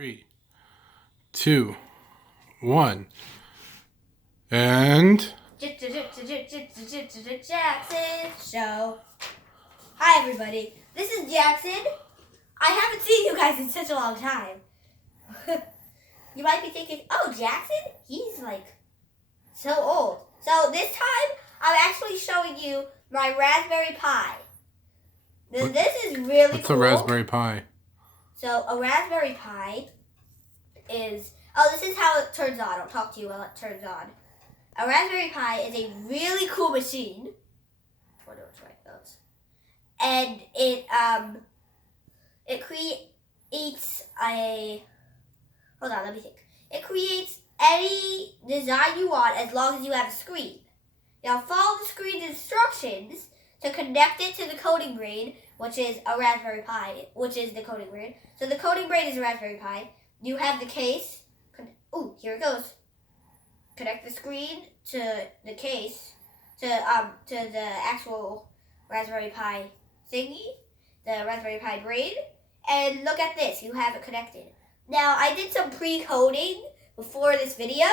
3, 2, 1, and Jackson Show. Hi everybody, this is Jackson. I haven't seen you guys in such a long time. You might be thinking, oh, Jackson? He's like so old. So this time, I'm actually showing you my Raspberry Pi. This is really what's cool. a Raspberry Pi? So a Raspberry Pi is, this is how it turns on. I'll talk to you while it turns on. A Raspberry Pi is a really cool machine. And it creates hold on, let me think. It creates any design you want as long as you have a screen. Now follow the screen's instructions to connect it to the coding brain, which is a Raspberry Pi, which is the coding brain. So the coding brain is a Raspberry Pi. You have the case. Oh, here it goes. Connect the screen to the case, to the actual Raspberry Pi thingy, the Raspberry Pi brain, and look at this. You have it connected. Now, I did some pre-coding before this video,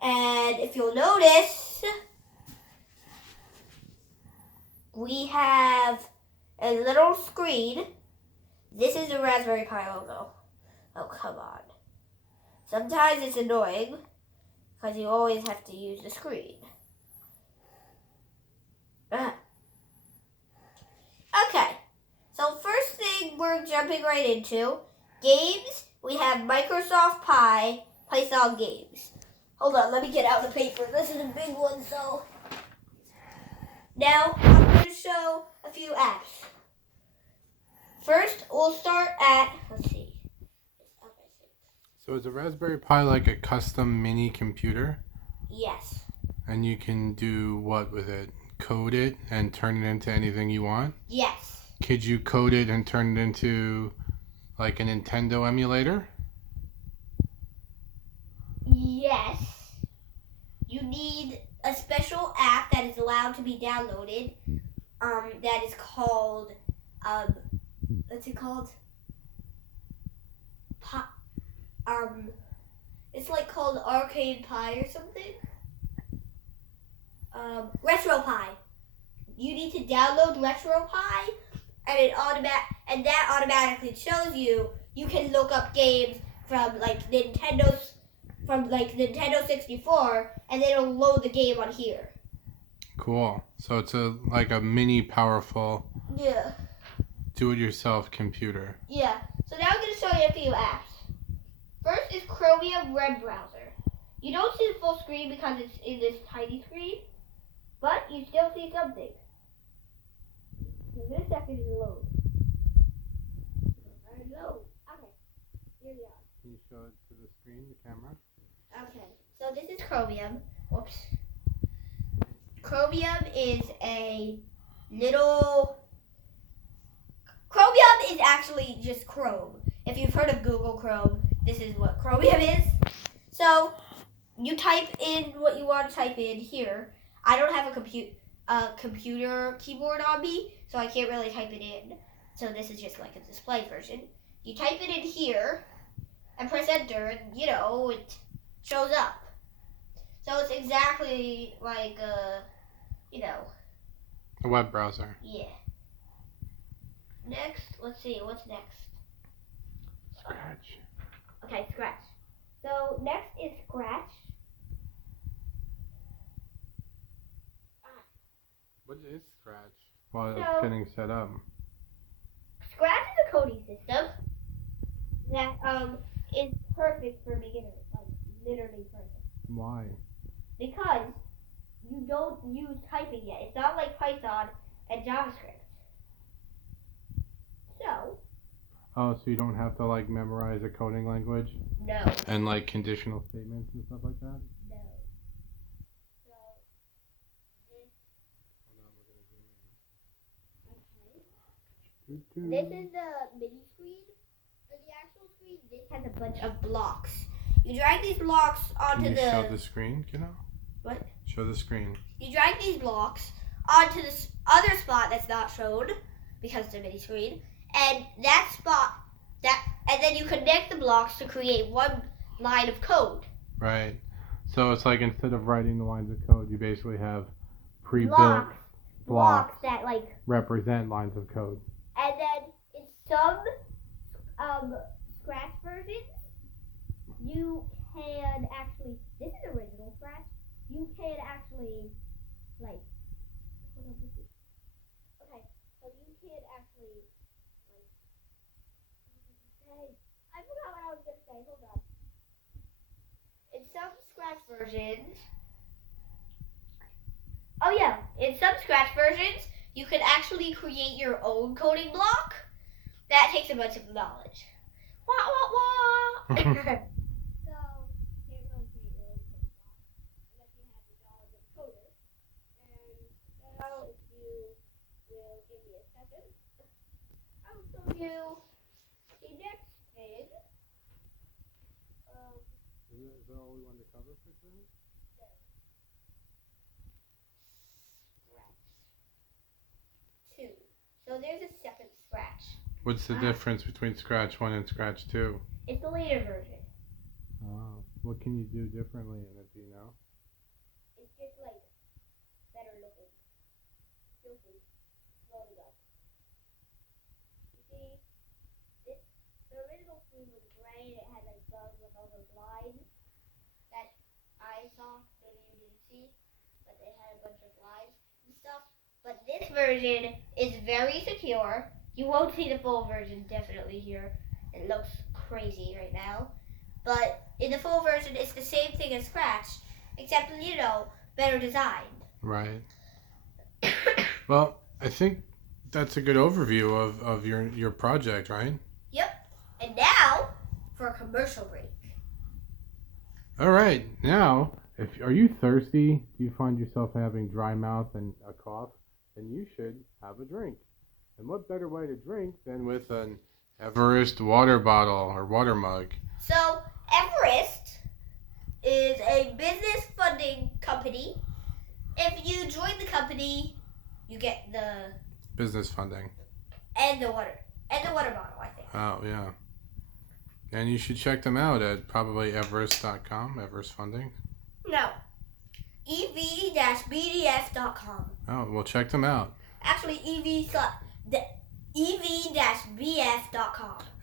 and if you'll notice, we have a little screen. This is the Raspberry Pi logo. Oh, come on. Sometimes it's annoying because you always have to use the screen. Okay, so first thing we're jumping right into, games. We have Microsoft Pi, Python games. Hold on, let me get out the paper. This is a big one, so. Now, I'm going to show a few apps. First, we'll start at, let's see. So is a Raspberry Pi like a custom mini computer? Yes. And you can do what with it? Code it and turn it into anything you want? Yes. Could you code it and turn it into like a Nintendo emulator? Yes. You need a special app that is allowed to be downloaded. That is called what's it called? It's like called Arcade Pi or something. Retro Pi. You need to download Retro Pi, and that automatically shows you can look up games from Nintendo 64, and then it'll load the game on here. Cool. So it's like a mini powerful Yeah. do-it-yourself computer. Yeah. So now I'm going to show you a few apps. First is Chromium web browser. You don't see the full screen because it's in this tiny screen, but you still see something. Give it a second to load. Load. Okay. Here we are. Can you show it to the screen, the camera? Okay. So this is Chromium. Whoops. Chromium is Chromium is actually just Chrome. If you've heard of Google Chrome, this is what Chromium is. So you type in what you want to type in here. I don't have a computer keyboard on me, so I can't really type it in. So this is just like a display version. You type it in here and press enter, and it shows up. So it's exactly like A web browser. Yeah. Next, let's see, what's next? Scratch. Okay, Scratch. So next is Scratch. What is Scratch while it's getting set up? Scratch is a coding system that is perfect for beginners, like literally perfect. Why? Because you don't use typing yet. It's not like Python and JavaScript. So. Oh, so you don't have to memorize a coding language? No. And conditional statements and stuff like that? No. So this. Okay. This is the mini screen. For the actual screen, this has a bunch of blocks. You drag these blocks onto Can you show the screen, What? Show the screen. You drag these blocks onto this other spot that's not shown because it's a mini screen, and that spot, that and then you connect the blocks to create one line of code. Right. So it's like instead of writing the lines of code, you basically have pre-built blocks that represent lines of code. and then in some Scratch versions, you can actually, this is original Scratch, you can actually, like, hold on, okay, so you can actually, like, I forgot what I was going to say, hold on. In some Scratch versions, in some Scratch versions, you can actually create your own coding block. That takes a bunch of knowledge. Wah, wah, wah. So, you can't really create your own coding block unless you have the knowledge of coders. And now, if you will give me a second, I'll show you the next page. Is that all we wanted to cover for today? Scratch 2. So there's a second Scratch. What's the difference between Scratch 1 and Scratch 2? It's the later version. Oh. What can you do differently in it, do you know? It's just like better looking. You'll see. Loading up. You see, the original screen was gray and it had like bugs with all those lines that I saw. Maybe you didn't see, but they had a bunch of lines and stuff. But this version is very secure. You won't see the full version definitely here. It looks crazy right now. But in the full version, it's the same thing as Scratch, except, better designed. Right. Well, I think that's a good overview of your project, right? Yep. And now, for a commercial break. All right. Now, are you thirsty? Do you find yourself having dry mouth and a cough? Then you should have a drink. And what better way to drink than with an Everest water bottle or water mug? So, Everest is a business funding company. If you join the company, you get the Business funding. and the water bottle, I think. Oh, yeah. And you should check them out at probably Everest.com, Everest Funding. No. ev-bdf.com. Oh, well, check them out. Actually, ev-bf.com.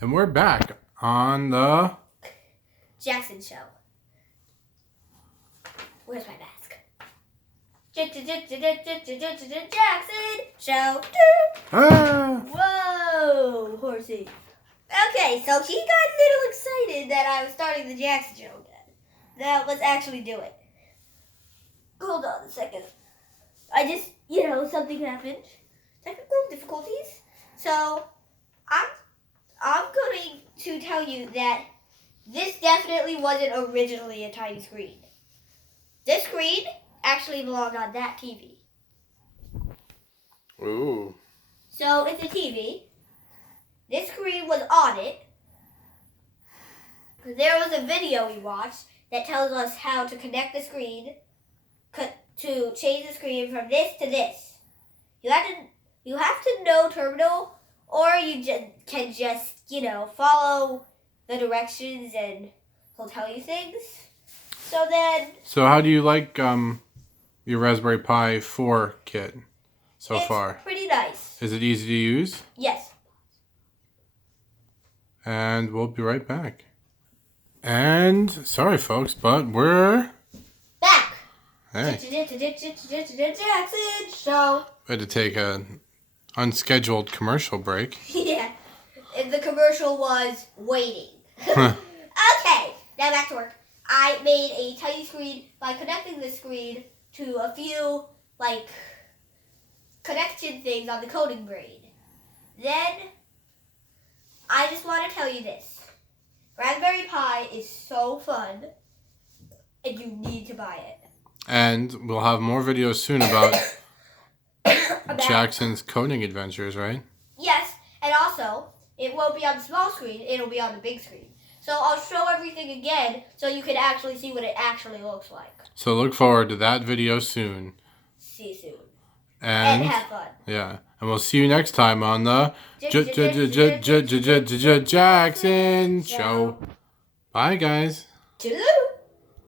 And we're back on the Jackson Show. Where's my mask? Jackson Show. Ah! Whoa, horsey. Okay, so he got a little excited that I was starting the Jackson Show again. Now, let's actually do it. Hold on a second. I just, something happened. Technical difficulties. So, I'm going to tell you that this definitely wasn't originally a tiny screen. This screen actually belonged on that TV. Ooh. So, it's a TV. This screen was on it. There was a video we watched that tells us how to connect the screen to change the screen from this to this. You have to know terminal, or you can just follow the directions and he'll tell you things. So how do you like your Raspberry Pi 4 kit so far? It's pretty nice. Is it easy to use? Yes. And we'll be right back. And sorry, folks, but we're Back. Hey. Jackson Show. We had to take an unscheduled commercial break. Yeah. And the commercial was waiting. Huh. Okay, now back to work. I made a tiny screen by connecting the screen to a few, connection things on the coding brain. Then, I just want to tell you this. Raspberry Pi is so fun, and you need to buy it. And we'll have more videos soon about Jackson's coding adventures, right? Yes, and also, it won't be on the small screen, it'll be on the big screen. So I'll show everything again so you can actually see what it actually looks like. So look forward to that video soon. See you soon. And have fun. Yeah. And we'll see you next time on the Jackson Show. Bye, guys. Toodaloo.